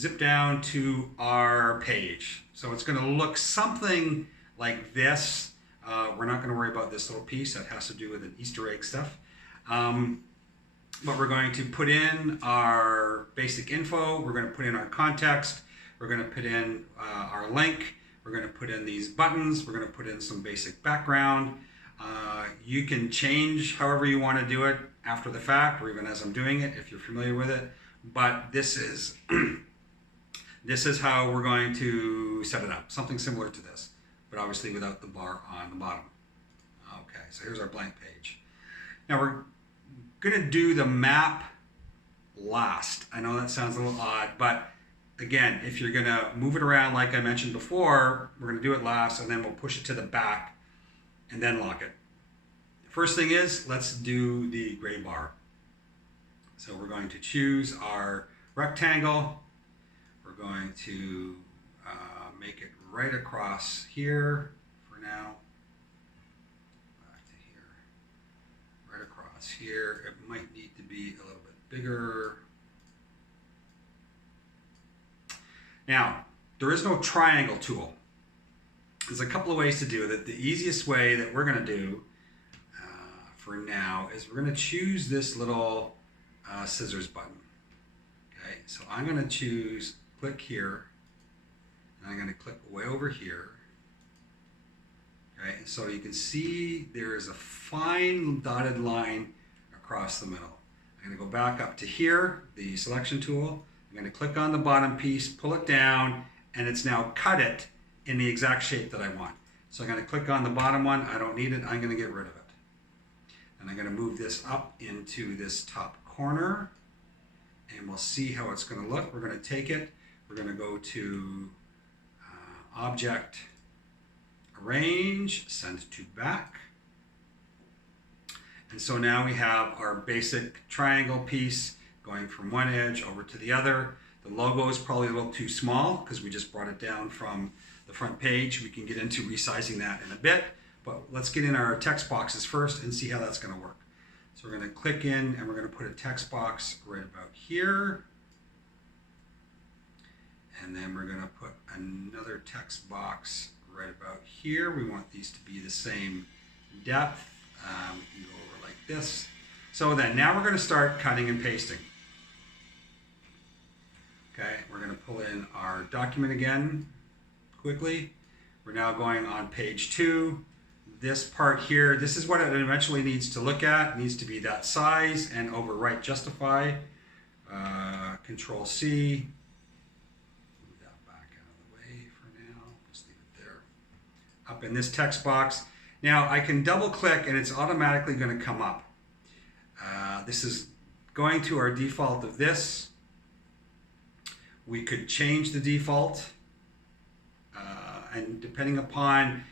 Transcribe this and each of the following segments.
zip down to our page. So it's going to look something like this. We're not going to worry about this little piece that has to do with an Easter egg stuff. But we're going to put in our basic info. We're going to put in our context. We're going to put in our link. We're going to put in these buttons. We're going to put in some basic background. You can change however you want to do it after the fact, or even as I'm doing it, if you're familiar with it. But this is this is how we're going to set it up. Something similar to this, but obviously without the bar on the bottom. Okay, so here's our blank page. Now we're going to do the map last. I know that sounds a little odd, but again, if you're going to move it around like I mentioned before, we're going to do it last, and then we'll push it to the back and then lock it. First thing is, let's do the gray bar. So we're going to choose our rectangle. We're going to make it right across here for now. Back to here. Right across here. It might need to be a little bit bigger. Now, there is no triangle tool. There's a couple of ways to do it. The easiest way that we're going to do for now is we're going to choose this little scissors button. Okay, so I'm going to choose click here, and I'm going to click way over here. Okay, so you can see there is a fine dotted line across the middle. I'm going to go back up to here, the selection tool. I'm going to click on the bottom piece, pull it down, and it's now cut it in the exact shape that I want. So I'm going to click on the bottom one. I don't need it. I'm going to get rid of it. And I'm going to move this up into this top corner, and we'll see how it's going to look. We're going to take it. We're going to go to Object, Arrange, Send to Back. And so now we have our basic triangle piece going from one edge over to the other. The logo is probably a little too small because we just brought it down from the front page. We can get into resizing that in a bit, but let's get in our text boxes first and see how that's going to work. So we're going to click in, and we're going to put a text box right about here. And then we're going to put another text box right about here. We want these to be the same depth. We can go over like this. So then now we're going to start cutting and pasting. Okay, we're going to pull in our document again quickly. We're now going on page 2. This part here, this is what it eventually needs to look at. It needs to be that size and overwrite justify. Control C. Move that back out of the way for now. Just leave it there. Up in this text box. Now I can double click and it's automatically going to come up. This is going to our default of this. We could change the default. And depending upon,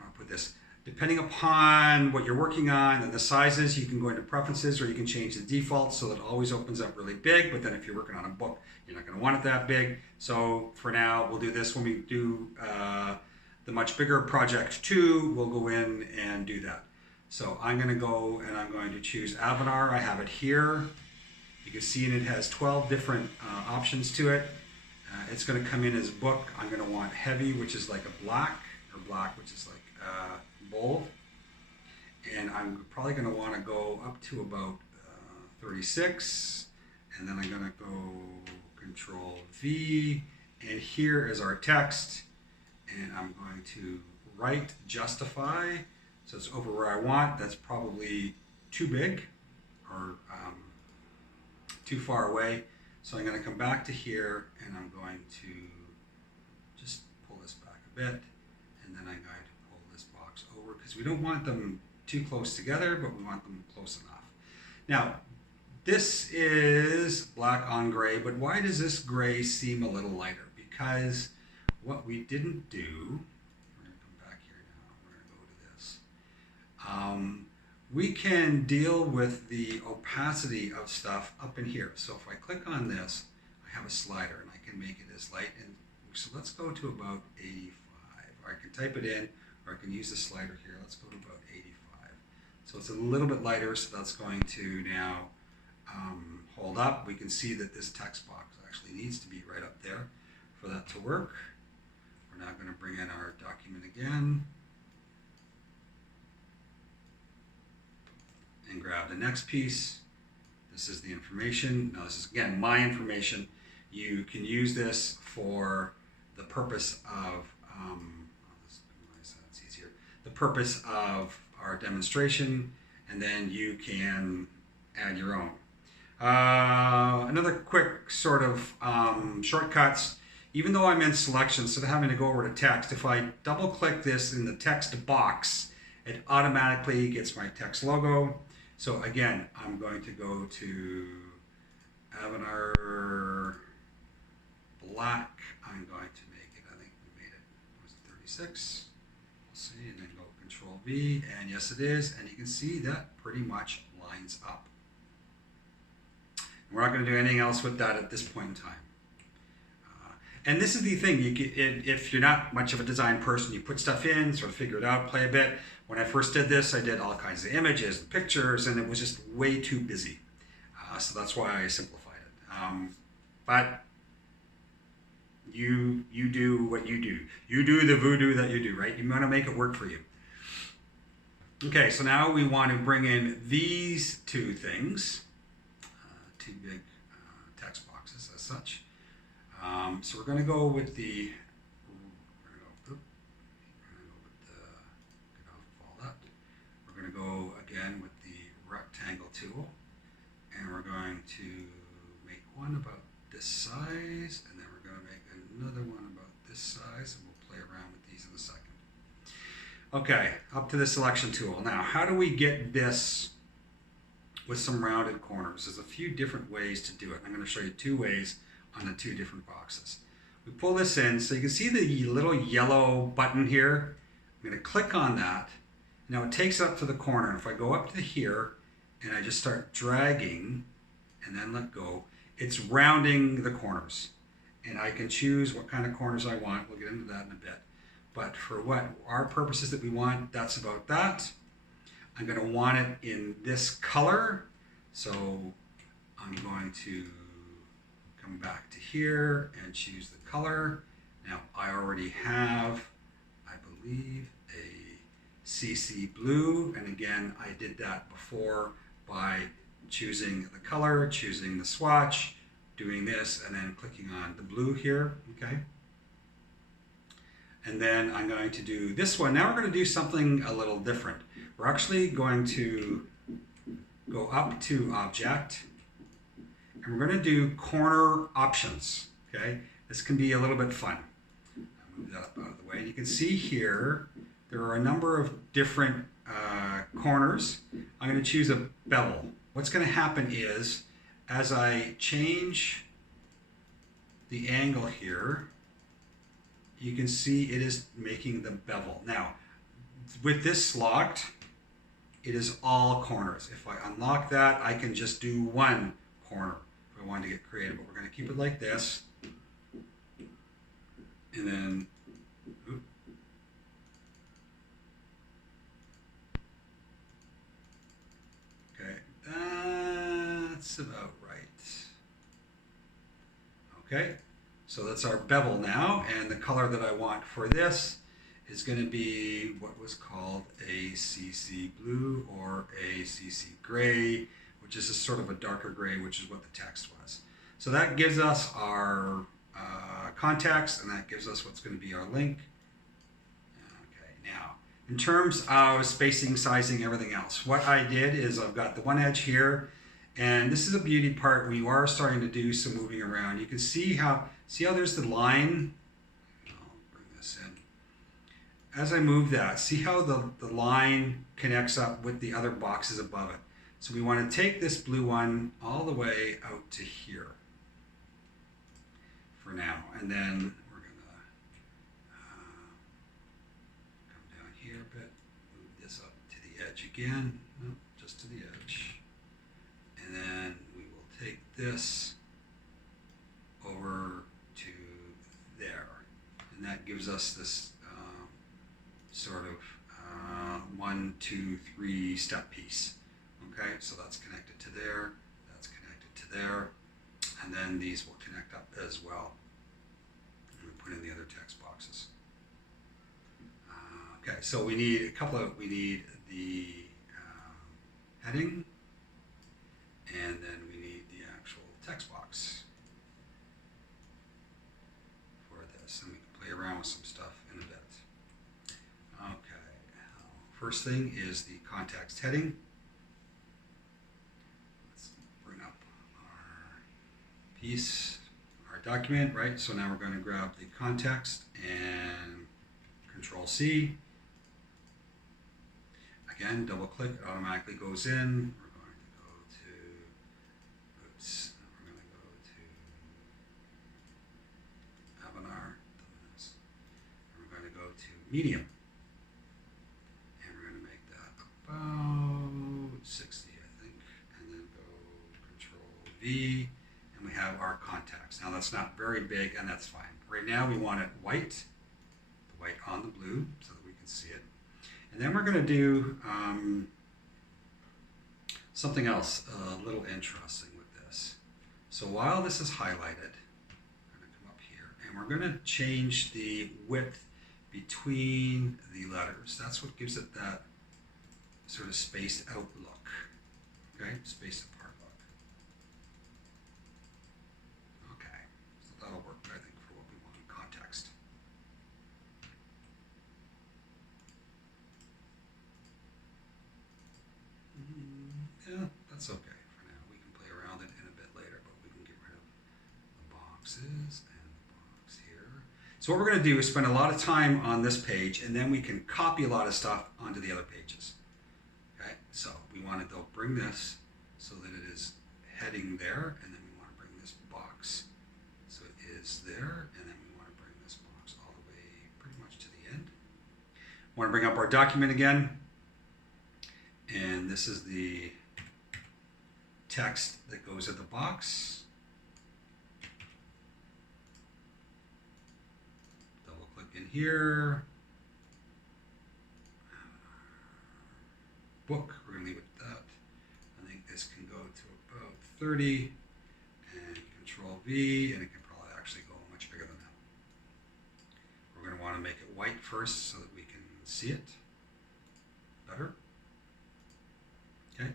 I'll put this, depending upon what you're working on and the sizes, you can go into preferences, or you can change the default so that it always opens up really big. But then if you're working on a book, you're not going to want it that big. So for now, we'll do this. When we do the much bigger Project 2, we'll go in and do that. So I'm going to go and I'm going to choose Avatar. I have it here. You can see it has 12 different options to it. It's going to come in as book. I'm going to want heavy, which is like a black, or black, which is like bold. And I'm probably going to want to go up to about 36. And then I'm going to go Control V. And here is our text. And I'm going to write justify. So it's over where I want. That's probably too big or too far away. So I'm going to come back to here, and I'm going to just pull this back a bit, and then I'm going to pull this box over because we don't want them too close together, but we want them close enough. Now, this is black on gray, but why does this gray seem a little lighter? Because what we didn't do, we're going to come back here now, we're going to go to this. We can deal with the opacity of stuff up in here. So if I click on this, I have a slider and I can make it as light. And so let's go to about 85. Or I can type it in, or I can use the slider here. Let's go to about 85. So it's a little bit lighter, so that's going to now hold up, we can see that this text box actually needs to be right up there for that to work. We're now going to bring in our document again and grab the next piece. This is the information. Now this is again my information. You can use this for the purpose of it's easier. The purpose of our demonstration, and then you can add your own. Another quick sort of shortcuts. Even though I'm in selection, instead of having to go over to text, if I double click this in the text box, it automatically gets my text logo. So again, I'm going to go to Avatar Black. I'm going to make it, I think we made it, was it 36? We'll see, and then go Control V, and yes it is, and you can see that pretty much lines up. We're not going to do anything else with that at this point in time. And this is the thing, if you're not much of a design person, you put stuff in, sort of figure it out, play a bit. When I first did this, I did all kinds of images, pictures, and it was just way too busy. So that's why I simplified it. But you do what you do. You do the voodoo that you do, right? You want to make it work for you. Okay, so now we want to bring in these two things, two big text boxes as such. So we're going to go with the, we're going to go again with the rectangle tool, and we're going to make one about this size, and then we're going to make another one about this size, and we'll play around with these in a second. Okay, up to the selection tool. Now, how do we get this with some rounded corners? There's a few different ways to do it. I'm going to show you two ways on the two different boxes. We pull this in, so you can see the little yellow button here. I'm going to click on that. Now it takes it up to the corner. If I go up to here and I just start dragging and then let go, it's rounding the corners. And I can choose what kind of corners I want. We'll get into that in a bit. But for what our purposes that we want, that's about that. I'm going to want it in this color. So I'm going to come back to here and choose the color. Now I already have, I believe, a CC blue, and again I did that before by choosing the color, choosing the swatch, doing this, and then clicking on the blue here. Okay, and then I'm going to do this one. Now we're going to do something a little different. We're actually going to go up to Object, and we're going to do corner options. Okay, this can be a little bit fun. I'll move that up out of the way. And you can see here there are a number of different corners. I'm going to choose a bevel. What's going to happen is, as I change the angle here, you can see it is making the bevel. Now, with this locked, it is all corners. If I unlock that, I can just do one corner if I wanted to get creative. But we're going to keep it like this. And then, oops. Okay, that's about right. Okay, so that's our bevel now, and the color that I want for this is going to be what was called a CC blue or a CC gray, which is a sort of a darker gray, which is what the text was. So that gives us our context, and that gives us what's going to be our link. Okay, now in terms of spacing, sizing, everything else, what I did is I've got the one edge here, and this is a beauty part. We are starting to do some moving around. You can see how there's the line. I'll bring this in. As I move that, see how the line connects up with the other boxes above it. So we want to take this blue one all the way out to here for now, and then we're going to come down here a bit, move this up to the edge again, no, just to the edge, and then we will take this over to there, and that gives us this sort of 1, 2, 3 step piece. Okay, so that's connected to there, that's connected to there, and then these will connect up as well. And we put in the other text boxes. Okay, so we need we need the heading, and then we need the actual text box for this, and we can play around with some stuff in a bit. Okay, first thing is the context heading. Let's bring up our piece, our document, right? So now we're going to grab the context and Control C. Again, double click, it automatically goes in. We're going to go to, oops, we're going to go to Avatar, and we're going to go to medium. And we're going to make that about 60, I think, and then go Control V, and we have our contacts. Now that's not very big, and that's fine. Right now we want it white, the white on the blue, so that we can see it. And then we're going to do something else a little interesting with this. So while this is highlighted, I'm going to come up here, and we're going to change the width between the letters. That's what gives it that sort of spaced out look, okay? Spaced apart look. Okay, so that'll work, I think, for what we want in context. Yeah, that's okay for now. We can play around it in a bit later, but we can get rid of the boxes and the box here. So what we're going to do is spend a lot of time on this page, and then we can copy a lot of stuff onto the other pages. Okay, so we want to though bring this so that it is heading there, and then we want to bring this box so it is there, and then we want to bring this box all the way pretty much to the end. We want to bring up our document again. And this is the text that goes in the box. Double click in here. Book, we're going to leave it at that. I think this can go to about 30. And Control V, and it can probably actually go much bigger than that. We're going to want to make it white first so that we can see it better. Okay,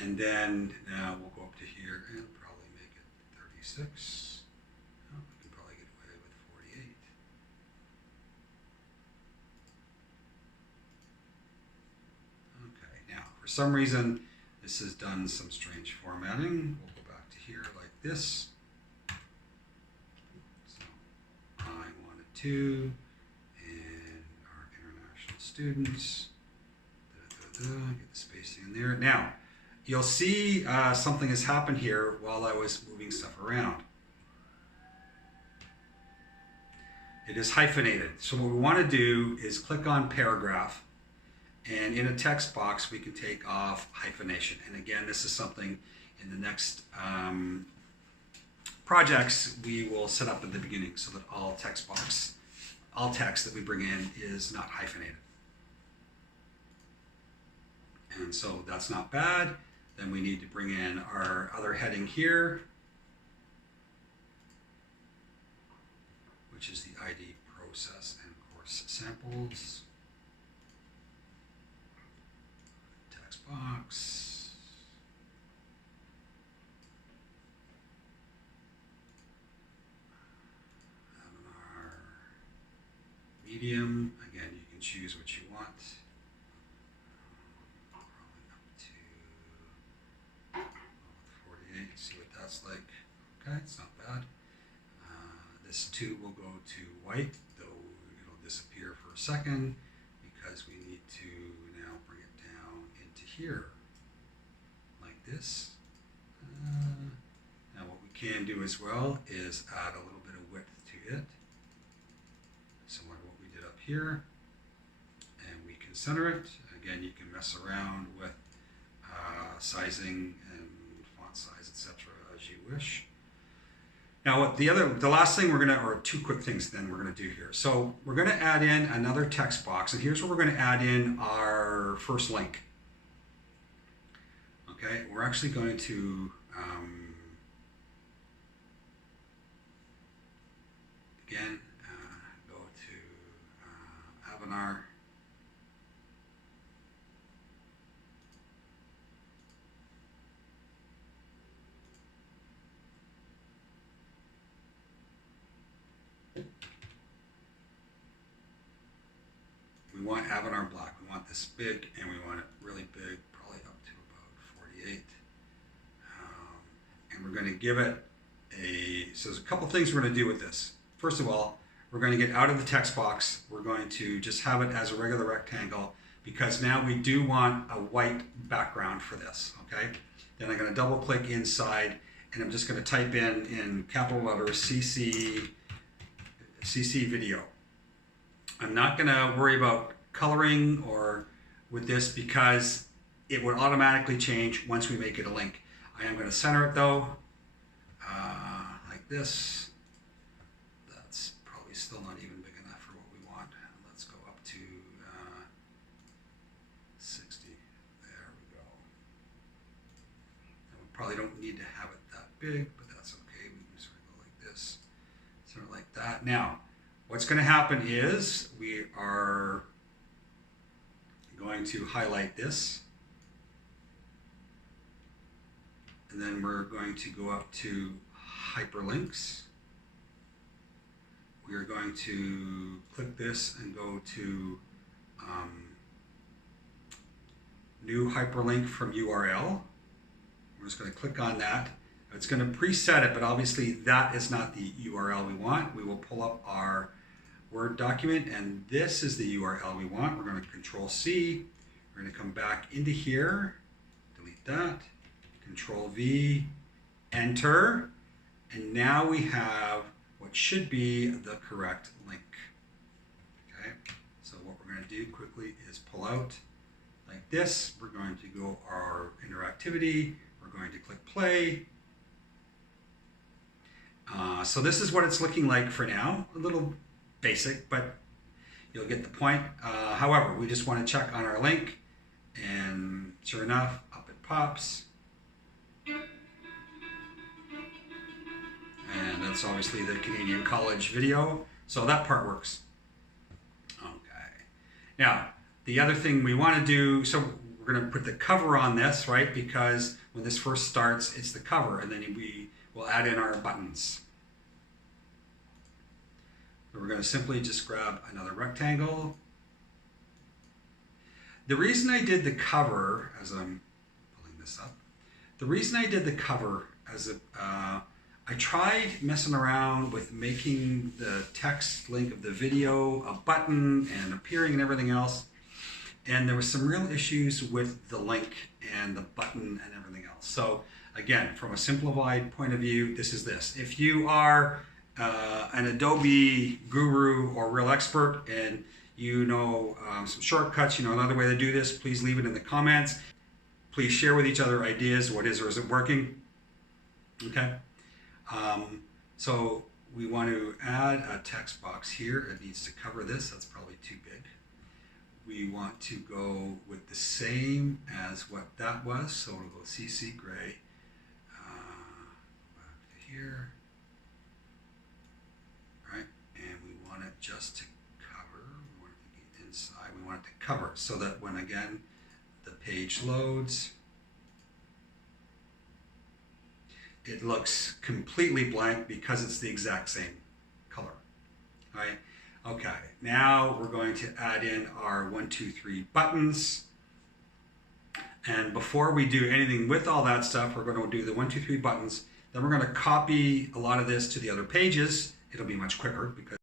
and then now we'll go up to here and probably make it 36. Oh, we can probably get away with 48. Okay, now for some reason this has done some strange formatting. We'll go back to here like this. So I wanted to, and our international students. Get the spacing in there. Now, you'll see something has happened here while I was moving stuff around. It is hyphenated. So what we want to do is click on paragraph, and in a text box we can take off hyphenation. And again, this is something in the next projects we will set up at the beginning so that all text that we bring in is not hyphenated. And so that's not bad. Then we need to bring in our other heading here, which is the ID process and course samples. Text box. Avatar. Medium. Again, you can choose what you want. 48, see what that's like. Okay, it's not bad. This too will go to white, though it'll disappear for a second because we need to now bring it down into here, like this. Now what we can do as well is add a little bit of width to it, similar to what we did up here, and we can center it. Again, you can mess around with sizing and font size, etc. as you wish. Now, what the last thing or two quick things then we're going to do here. So we're going to add in another text box, and here's where we're going to add in our first link. Okay, we're actually going to want Avatar black. We want this big, and we want it really big, probably up to about 48. And we're going to give it so there's a couple things we're going to do with this. First of all, we're going to get out of the text box. We're going to just have it as a regular rectangle because now we do want a white background for this, okay? Then I'm going to double click inside and I'm just going to type in capital letters CC video. I'm not going to worry about coloring or with this because it would automatically change once we make it a link. I am going to center it though, like this. That's probably still not even big enough for what we want. Let's go up to 60. There we go. And we probably don't need to have it that big, but that's okay. We can sort of go like this, sort of like that. Now, what's going to happen is we are going to highlight this. And then we're going to go up to hyperlinks. We are going to click this and go to new hyperlink from URL. We're just going to click on that. It's going to preset it, but obviously that is not the URL we want. We will pull up our Word document, and this is the URL we want. We're going to Control C. We're going to come back into here, delete that. Control V, enter, and now we have what should be the correct link. Okay, so what we're going to do quickly is pull out like this. We're going to go our interactivity. We're going to click play. So this is what it's looking like for now. A little basic, but you'll get the point. However, we just want to check on our link, and sure enough, up it pops. And that's obviously the Canadian College video. So that part works. Okay. Now, the other thing we want to do, so we're going to put the cover on this, right? Because when this first starts, it's the cover. And then we will add in our buttons. So we're going to simply just grab another rectangle. The reason I did the cover, as I'm pulling this up, the reason I did the cover as I tried messing around with making the text link of the video a button and appearing and everything else. And there was some real issues with the link and the button and everything else. So again, from a simplified point of view, this is this. If you are an Adobe guru or real expert and you know some shortcuts, you know another way to do this, please leave it in the comments. Please share with each other ideas, what is or isn't working. Okay. So we want to add a text box here. It needs to cover this. That's probably too big. We want to go with the same as what that was. So we'll go CC gray. Back to here. Right. And we want it just to cover. We want it to be inside. We want it to cover so that when again the page loads, it looks completely blank because it's the exact same color. All right. Okay. Now we're going to add in our 1, 2, 3 buttons. And before we do anything with all that stuff, we're going to do the 1, 2, 3 buttons. Then we're going to copy a lot of this to the other pages. It'll be much quicker because